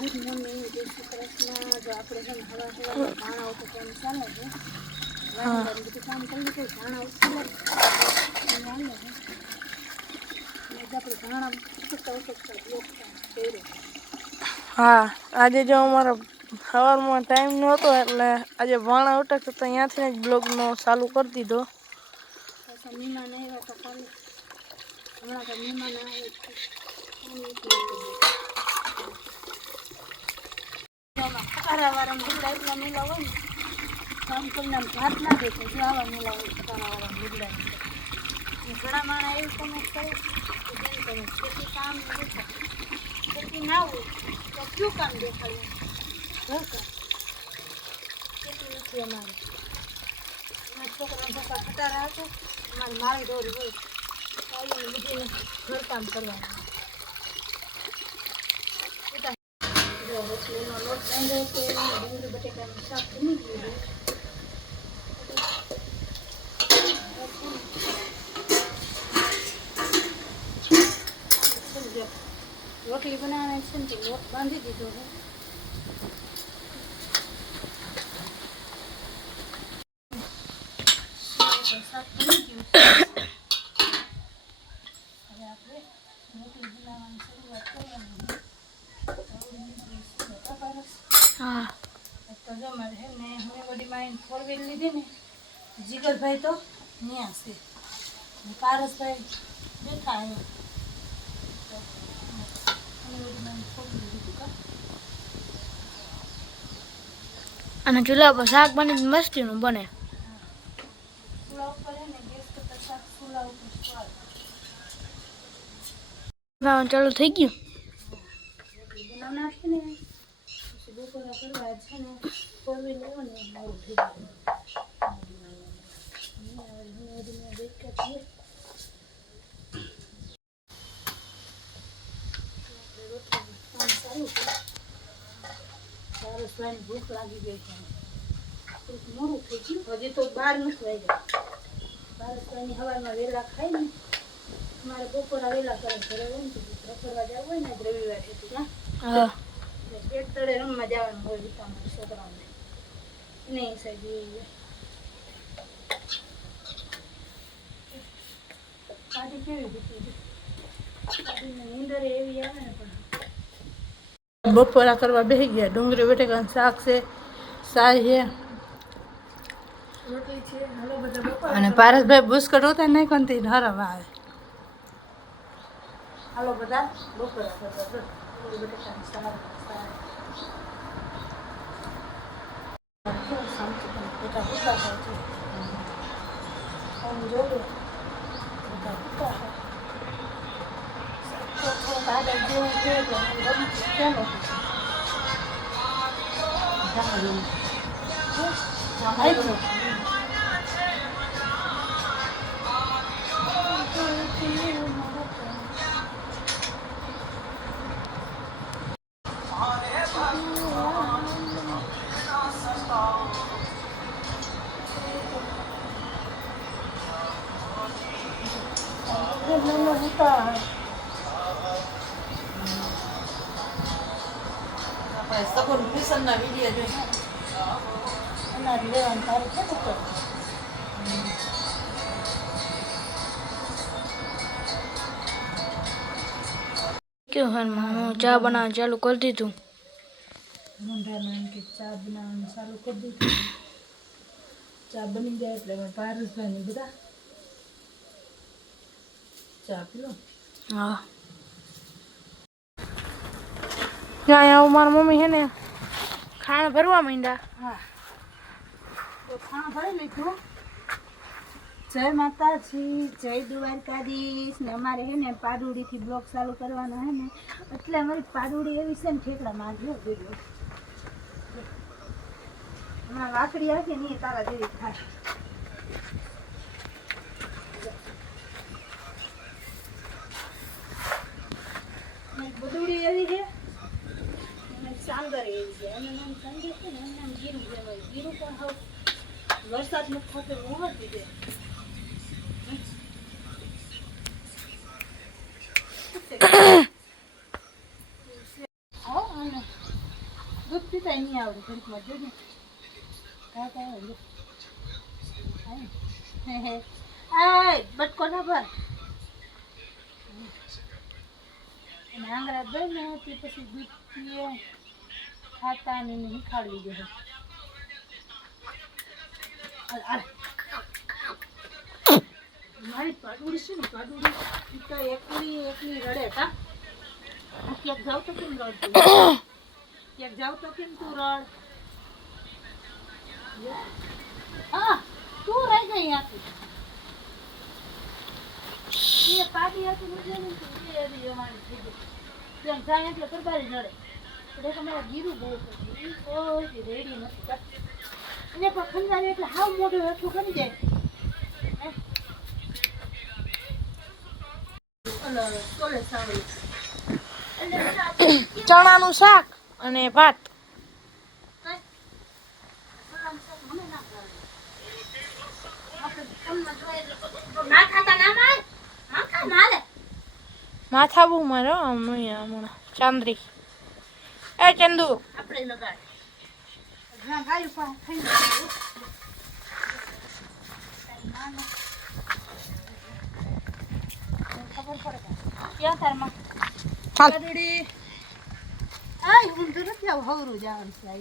Good morning, જય શ્રી કૃષ્ણ. જો આપણે છે ને હવા સવારમાં ભાણા ઉઠે કેમ ચાલે છે, વાંદરાનું બધું કામ કરી લીધું, ભાણા ઉઠી આવે છે. આપણે ભાણા ઉઠકતા બ્લોક કર્યો. હા, આજે જો અમારો સવારમાં ટાઈમ નહોતો એટલે આજે ભાણા ઉઠકતા તો અહીંયાથી જ બ્લોગનો ચાલુ કરી દીધો. પાછા મહેમાન આવ્યા તો કાલે હમણાં તો મહેમાન આવે ખટારાવાળાને લુગડા એટલા મેલા હોય ને કામ કરીને ભાત ના દેખાય. જો આવા મેલા હોય ખટારાવાળાને લુગડા ઘણા માણા એવું કમેન્ટ કરે કે જેમ તમે ખેતી કામ દેખાય, ખેતી ના હોય તો કયું કામ દેખાડવું? ઘર કામ ખેતી નથી અમારે. અમારા છોકરાના પપ્પા ખટારા હતો, અમારે મારી દોરી હોય તો આવીને બધીને ઘરકામ કરવાનું. રોટલીનો લોટ બાંધ્યો છે, ડુંગળી બટેકાનું શાક બની ગયું. રોટલી બનાવવાની છે ને તો લોટ બાંધી દીધો છે. શાક બની ગયું. હવે આપણે રોટલી બનાવવાની શરૂઆત કરવાની. હા, તો જો મારે હે ને હવે વડીમાં 4 વ્હીલ લીધી ને, જીગરભાઈ તો ત્યાં છે, પારસભાઈ બેઠા આવ્યા. અને ચૂલા પર શાક બને મસ્તીનું બને. ચૂલા ઉપર હે ને ગેસ કરતા શાક ચૂલા ઉપર સ્વાદ. ચાલુ થઈ ગયું. બનાવ નાખી ને પછી બપોરા કરવા છે ને 4 વ્હીલ લેવો ને મોડું થઈ ગયું. પારસભાઈને ભૂખ લાગી ગઈ છે, મોડું થઈ ગયું. હજી તો 12 નથી વાગ્યા. પારસભાઈની સવારમાં વહેલા ખાય ને, અમારે બપોરા વહેલા કરે. ઘરે હોય ને તો રખડવા જવું હોય ને રવિવાર હતી હા, પેટ તળે રમવા જવાનું હોય વિટામાં છોકરાઓને એને હિસાબે જોઈએ. પાટી કેવી હતી, પાટીને નીંદર એવી આવે ને. પણ બપોરા કરવા બેસી ગયા. ડુંગળી બટેકાનું શાક છે, સાય છે, રોટલી છે. હાલો બધા બપોરા. અને પારસભાઈ બુસ્કટ હોતા નહીં કોનથી હરવા આવે. હાલો બધા બપોરા કરવા. ડુંગળી બટેકાનું શાક બેટા ઉતા થાય છે. આમ જોયું બધા ઉતા થાય. થોડુંક આગળ જેવું છે એટલે રમતું કેમ સગુન કિશનના વિડીયો જોઈ અનાજ લેવાનું તારું છે તો કેવું હાલમાં હું ચા બનાવવાનું ચાલુ કરી દીધું. મોઢામાં કે ચા બનાવવાનું ચાલુ કરી દીધું. ચા બની જાય એટલે પારસભાઈ બધા ચા પીલો. હા, ત્યાં મારા મમ્મી છે ને ખાણ ભરવા માંડ્યા. હા, તો ખાણ ભરી લીધું. જય માતાજી, જય દ્વારકાધીશ. ને અમારે હે ને પાડુડીથી બ્લોક ચાલુ કરવાના હે ને, એટલે અમારી પાડુડી એવી છે ને ઠેકડા માંગી ગયો. હમણાં વાકડી રાખી ને એ તારા જેવી થાય. બુદુડી એવી છે, સાંદર એવી છે. એનું નામ સાંદર છે ને, એનું નામ ગીરું કહેવાય. ગીરું પણ હવે વરસાદ નથી થતો મોહતી છે. દૂધ પીતા નહીં આવડે ઘડીકમાં જોજે કાકા આવે હે હે આ બટકો ના ભર અને આંગળા દઈ ને તે પછી દૂધ પીએ ખાતા ને નહીં ખાડવી દે મારી પાડુડી છે ને પાડુડી ઈ તો એકલી રડે તા ક્યાંક જાવ તો કેમ રડતું ક્યાંક જાવ તો કેમ તું રડ હા તું રહી ગઈ આખી એ પાડી હતી મુજે ને એ અમારી થઈ ગઈ જેમ જાય એટલે કરબારી નડે એટલે કે મારા ગીરું બહુ કરી કોઈ રેડી નથી કરતી એને પણ ખંજાને એટલે હાવ મોઢું હેઠું કરી જાય ચણાનું શાક અને ભાત માથા બહુ મારો હમણાં ચાંદરી એ ચંદુ આપણે લગાડ હા ગાયું પણ થઈ ગયું ખબર પડે ક્યાં તારમાં હાલ પાડુડી આ હું તો નથી આવું હવરું જવાનું છે